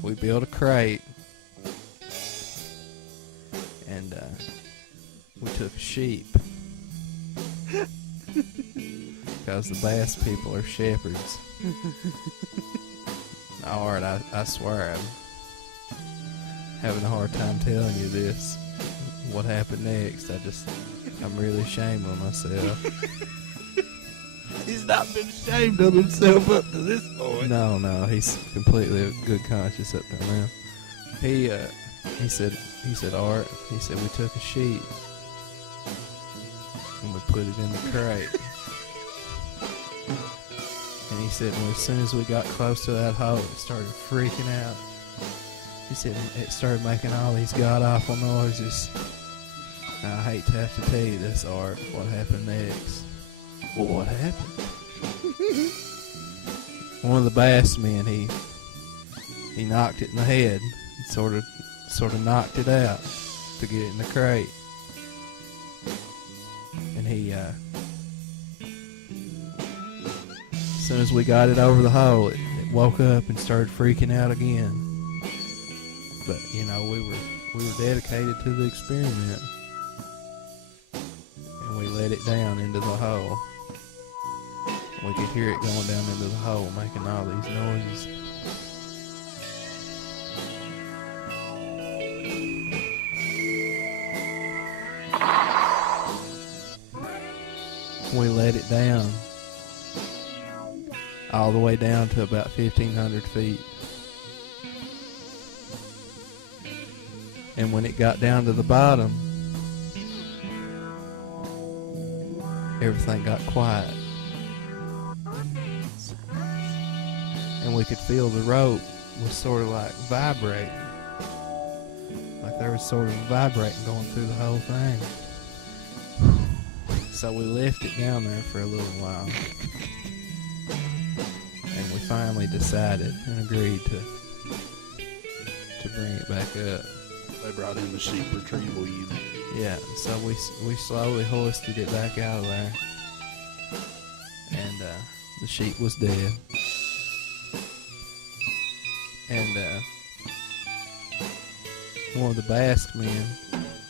We built a crate, and we took a sheep, because the bass people are shepherds. Alright, I swear I'm having a hard time telling you this. What happened next? I'm really ashamed of myself. He's not been ashamed of himself up to this point. No, he's completely a good conscience up to now. He said, Art, he said, we took a sheep and we put it in the crate. And he said, well, as soon as we got close to that hole, it started freaking out. He said it started making all these god-awful noises. Now, I hate to have to tell you this, Art, what happened next. Well, what happened? One of the bass men, he knocked it in the head, and sort of knocked it out to get it in the crate. And he, as soon as we got it over the hole, it woke up and started freaking out again. But we were dedicated to the experiment, and we let it down into the hole. We could hear it going down into the hole, making all these noises. We let it down all the way down to about 1,500 feet. And when it got down to the bottom, everything got quiet. And we could feel the rope was sort of like vibrating. Like there was sort of vibrating going through the whole thing. So we left it down there for a little while. And we finally decided and agreed to bring it back up. They brought in the sheep retrieval unit. Yeah, so we slowly hoisted it back out of there. And the sheep was dead. And one of the bass men,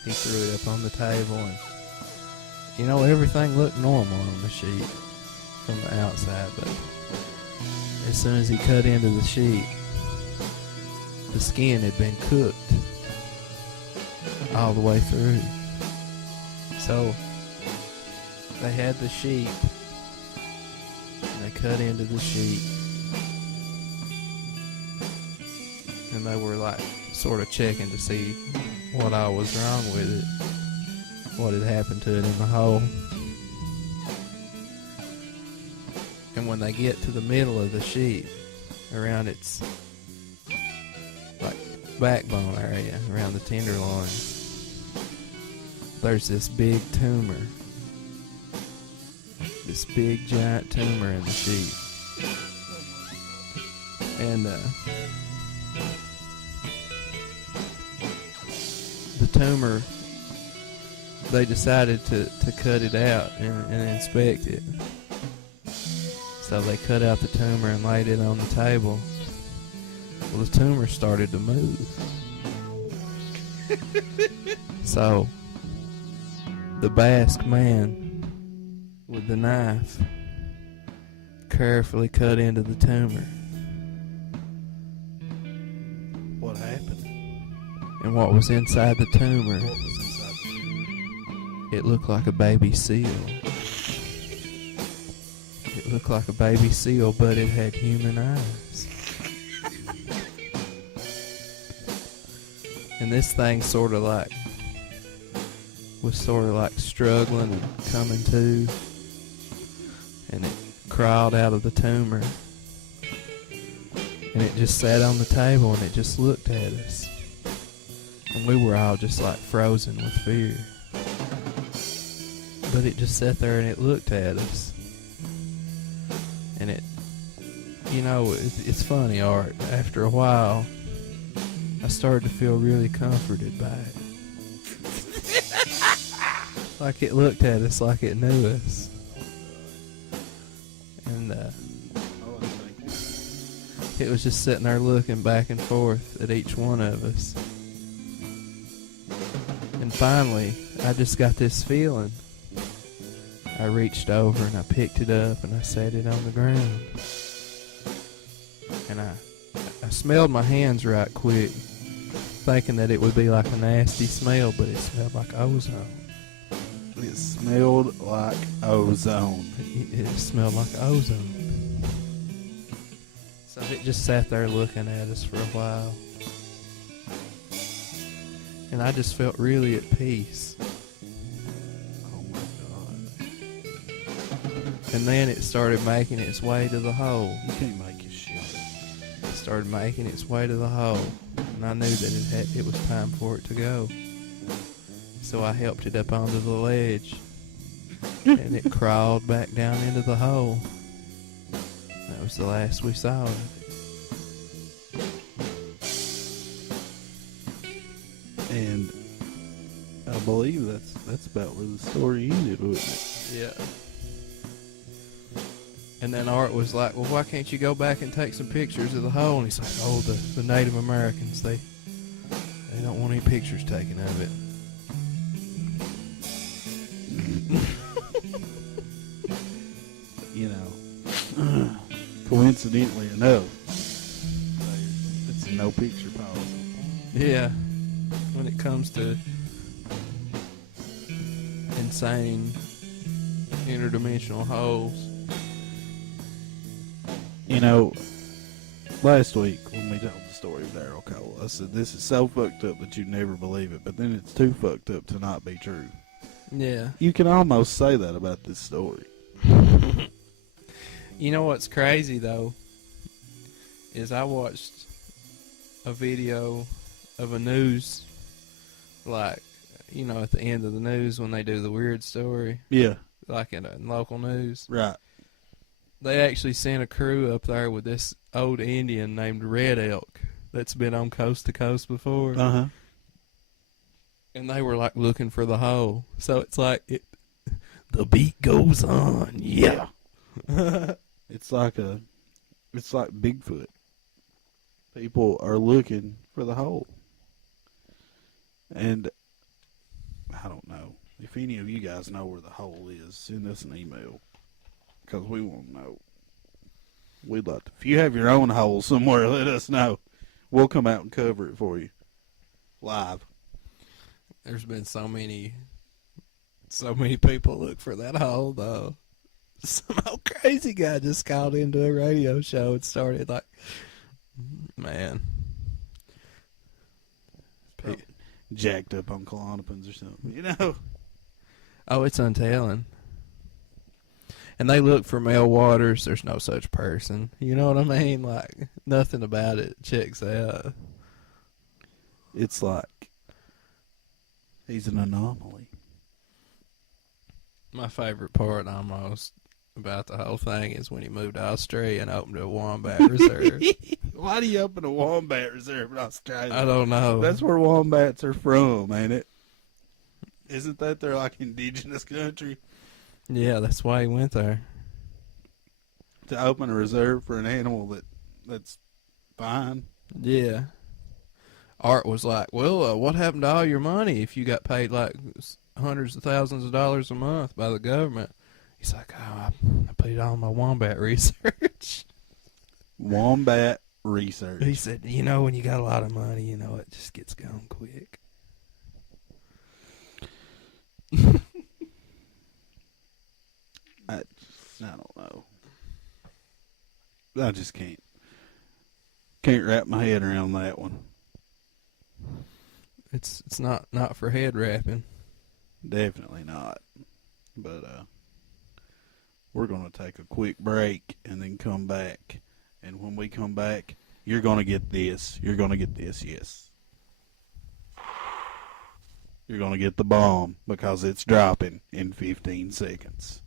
he threw it up on the table, and everything looked normal on the sheep from the outside, but as soon as he cut into the sheep, the skin had been cooked all the way through. So they had the sheep, and they cut into the sheep, and they were like sort of checking to see what all was wrong with it, what had happened to it in the hole. And when they get to the middle of the sheep, around its like backbone area, around the tenderloins, there's this big tumor, this big giant tumor in the sheep. And the tumor, they decided to cut it out and inspect it. So they cut out the tumor and laid it on the table. Well, the tumor started to move. So the Basque man with the knife carefully cut into the tumor. What happened? And what was inside the tumor, What was inside the tumor? it looked like a baby seal. It looked like a baby seal, but it had human eyes. And this thing was sort of like struggling and coming to, and it crawled out of the tumor, and it just sat on the table and it just looked at us, and we were all just like frozen with fear. But it just sat there and it looked at us, and it's funny, Art. After a while, I started to feel really comforted by it. Like it looked at us like it knew us. And it was just sitting there looking back and forth at each one of us. And finally, I just got this feeling. I reached over and I picked it up and I set it on the ground. And I smelled my hands right quick, thinking that it would be like a nasty smell, but it smelled like ozone. It smelled like ozone. It smelled like ozone. So it just sat there looking at us for a while. And I just felt really at peace. Oh my God. And then it started making its way to the hole. You can't make your shit. It started making its way to the hole. And I knew that it was time for it to go. So I helped it up onto the ledge. And it crawled back down into the hole. That was the last we saw of it. And I believe that's about where the story ended, wasn't it? Yeah. And then Art was like, well, why can't you go back and take some pictures of the hole? And he's like, oh, the Native Americans, they don't want any pictures taken of it. You know, coincidentally enough, it's a no picture policy. Yeah. When it comes to insane interdimensional holes. You know, last week when we told the story of Daryl Cole, I said this is so fucked up that you'd never believe it, but then it's too fucked up to not be true. Yeah. You can almost say that about this story. You know what's crazy, though, is I watched a video of a news, like, you know, at the end of the news when they do the weird story, Yeah, like in local news. right. They actually sent a crew up there with this old Indian named Red Elk that's been on Coast to Coast before. Uh-huh. And they were, like, looking for the hole. So it's like, the beat goes on, yeah. It's like Bigfoot. People are looking for the hole. And I don't know. If any of you guys know where the hole is, send us an email. Because we want to know. We'd like to. If you have your own hole somewhere, let us know. We'll come out and cover it for you. Live. There's been so many people look for that hole, though. Some old crazy guy just called into a radio show and started like, man. Jacked up on Klonopins or something, you know? Oh, it's untelling. And they look for Mel Waters. There's no such person. You know what I mean? Like, nothing about it checks out. It's like he's an anomaly. My favorite part almost about the whole thing is when he moved to Australia and opened a wombat reserve. Why do you open a wombat reserve in Australia? I don't know. That's where wombats are from, ain't it? Isn't that their, like, indigenous country? Yeah, that's why he went there. To open a reserve for an animal that's fine? Yeah. Art was like, well, what happened to all your money if you got paid like hundreds of thousands of dollars a month by the government? He's like, oh, I put it all in my wombat research. Wombat research. He said, you know, when you got a lot of money, you know, it just gets gone quick. I don't know. I just can't wrap my head around that one. It's not for head wrapping. Definitely not. But we're gonna take a quick break and then come back. And when we come back, you're gonna get this. You're gonna get this, yes. You're gonna get the bomb because it's dropping in 15 seconds.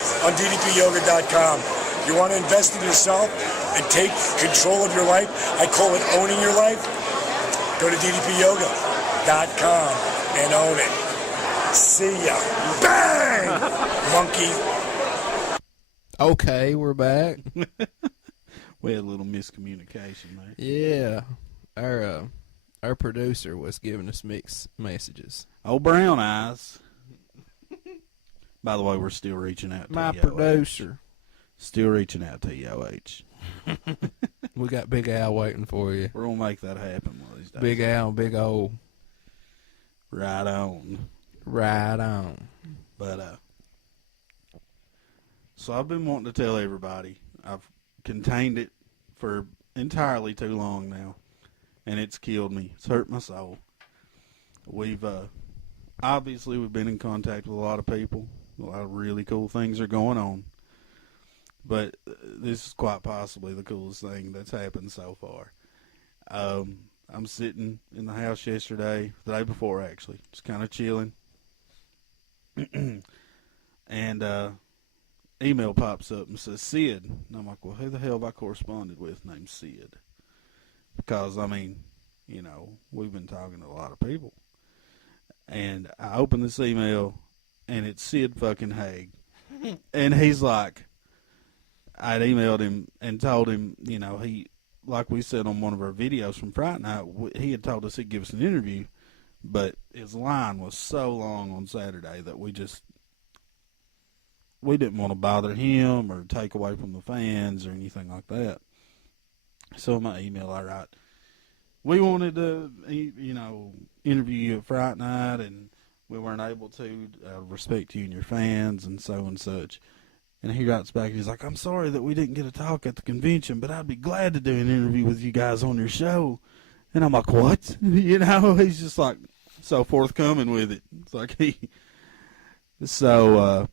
On ddpyoga.com. You want to invest in yourself and take control of your life? I call it owning your life. Go to ddpyoga.com and own it. See ya. Bang! Monkey. Okay, we're back. We had a little miscommunication there. Yeah. Our producer was giving us mixed messages. Oh, brown eyes. By the way, we're still reaching out to My EOH. producer. Still reaching out to EOH. We got Big Al waiting for you. We're going to make that happen one of these days. Big Al, Big O. Right on. Right on. But, so I've been wanting to tell everybody. I've contained it for entirely too long now. And it's killed me. It's hurt my soul. We've, obviously we've been in contact with a lot of people. A lot of really cool things are going on. But this is quite possibly the coolest thing that's happened so far. I'm sitting in the house yesterday, the day before actually, just kind of chilling. And email pops up and says Sid. And I'm like, well, who the hell have I corresponded with named Sid? Because, I mean, you know, we've been talking to a lot of people. And I open this email, and it's Sid fucking Haig. And he's like, I'd emailed him and told him, you know, he, like we said on one of our videos from Friday night, he had told us he'd give us an interview, but his line was so long on Saturday that we didn't want to bother him or take away from the fans or anything like that. So in my email I write, we wanted to, you know, interview you at Friday night, and we weren't able to respect you and your fans and so and such. And he writes back, he's like, I'm sorry that we didn't get a talk at the convention, but I'd be glad to do an interview with you guys on your show. And I'm like, what? You know, he's just like so forthcoming with it. It's like so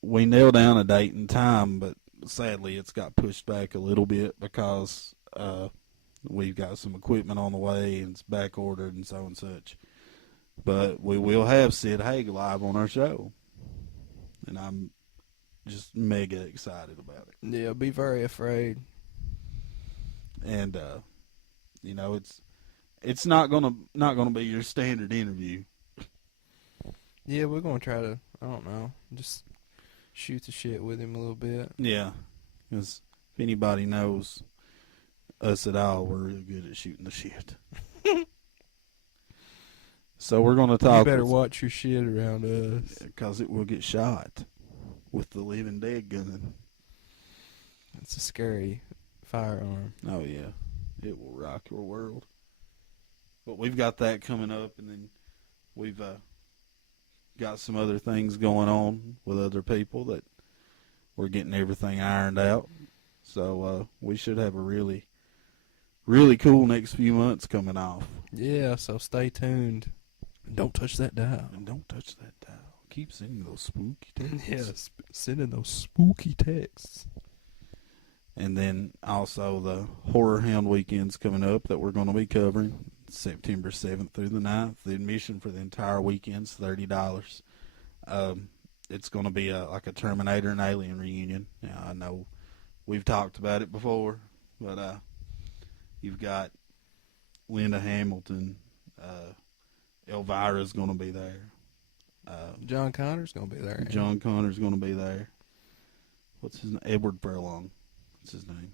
we nailed down a date and time, but sadly it's got pushed back a little bit because we've got some equipment on the way and it's back ordered and so and such. But we will have Sid Haig live on our show. And I'm just mega excited about it. Yeah, be very afraid. And you know, it's not gonna be your standard interview. Yeah, we're gonna try to, I don't know, just shoot the shit with him a little bit. Yeah, because if anybody knows us at all, we're really good at shooting the shit. So we're gonna talk. You better watch your shit around us, because it will get shot with the living dead gun. It's a scary firearm. Oh yeah, it will rock your world. But we've got that coming up, and then we've got some other things going on with other people that we're getting everything ironed out. So we should have a really, really cool next few months coming off. Yeah, so stay tuned. Don't touch that dial. And don't touch that dial. Keep sending those spooky texts. Yes, sending those spooky texts. And then also the Horror Hound weekend's coming up that we're going to be covering September 7th through the 9th. The admission for the entire weekend's $30. It's going to be like a Terminator and Alien reunion. Now, I know we've talked about it before, but you've got Linda Hamilton, Elvira's going to be there. John Connor's going to be there. John Connor's going to be there. What's his name? Edward Furlong. What's his name?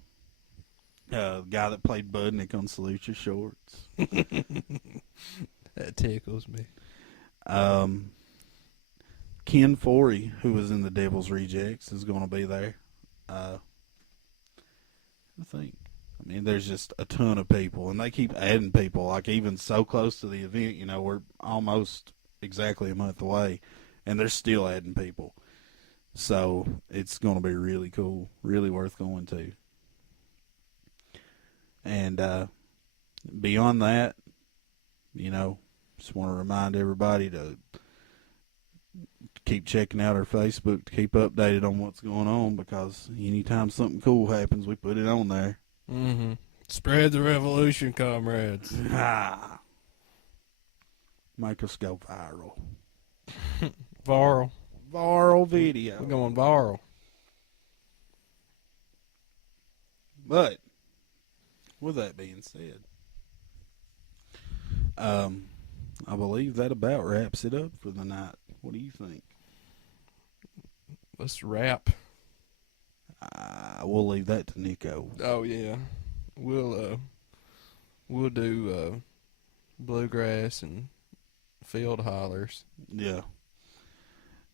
The guy that played Budnick on Salute Your Shorts. That tickles me. Ken Forey, who was in The Devil's Rejects, is going to be there. I think. I mean, there's just a ton of people, and they keep adding people. Like, even so close to the event, you know, we're almost exactly a month away, and they're still adding people. So it's going to be really cool, really worth going to. And beyond that, you know, just want to remind everybody to keep checking out our Facebook to keep updated on what's going on, because anytime something cool happens, we put it on there. Mm-hmm. Spread the revolution, comrades. Make us go viral. Viral. Viral video. We're going viral. But with that being said, I believe that about wraps it up for the night. What do you think? Let's rap. We'll leave that to Nico. Oh yeah, we'll do bluegrass and field hollers. Yeah.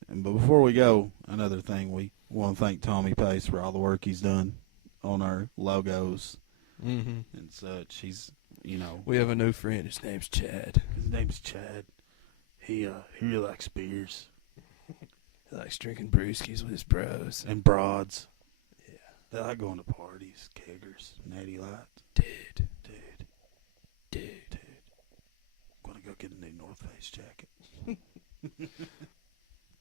But before we go, another thing, we want to thank Tommy Pace for all the work he's done on our logos and such. He's, you know, we have a new friend. His name's Chad. His name's Chad. He really likes beers. He likes drinking brewskis with his bros and broads. Yeah, they like going to parties, keggers, natty lights. Dude. I'm gonna go get a new North Face jacket.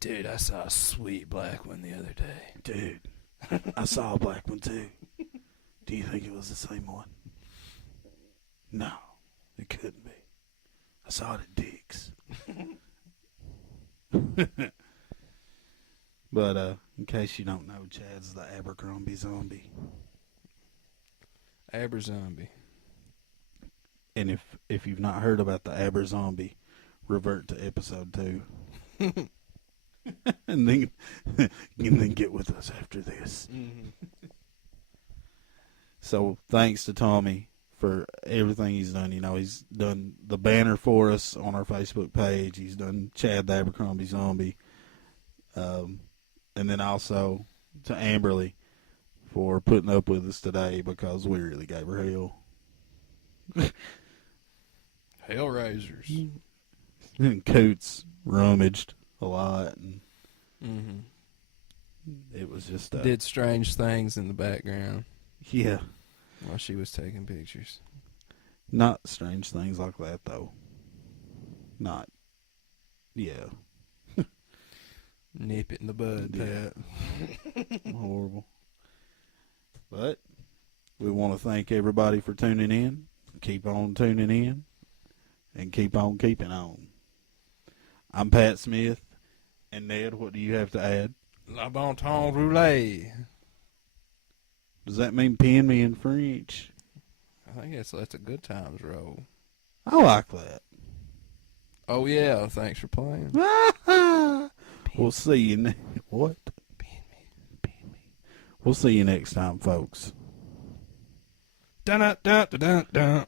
Dude, I saw a sweet black one the other day. Dude, I saw a black one too. Do you think it was the same one? No, it couldn't be. I saw it at Dick's. But in case you don't know, Chad's the Abercrombie zombie. Aber-zombie. And if you've not heard about the Aber-zombie, revert to episode 2. and then get with us after this. Mm-hmm. So thanks to Tommy for everything he's done. You know, he's done the banner for us on our Facebook page. He's done Chad the Abercrombie Zombie. And then also to Amberly for putting up with us today, because we really gave her hell. Hellraisers. And Coots rummaged a lot, and it was just did strange things in the background. Yeah, while she was taking pictures. Not strange things like that though. Not. Yeah. Nip it in the bud, Pat. Horrible. But we want to thank everybody for tuning in. Keep on tuning in. And keep on keeping on. I'm Pat Smith. And Ned, what do you have to add? La bon temps roulé. Does that mean pin me in French? I think that's a good times roll. I like that. Oh, yeah. Thanks for playing. We'll see you what? Pin me. We'll see you next time, folks. Dun dun dun dun dun.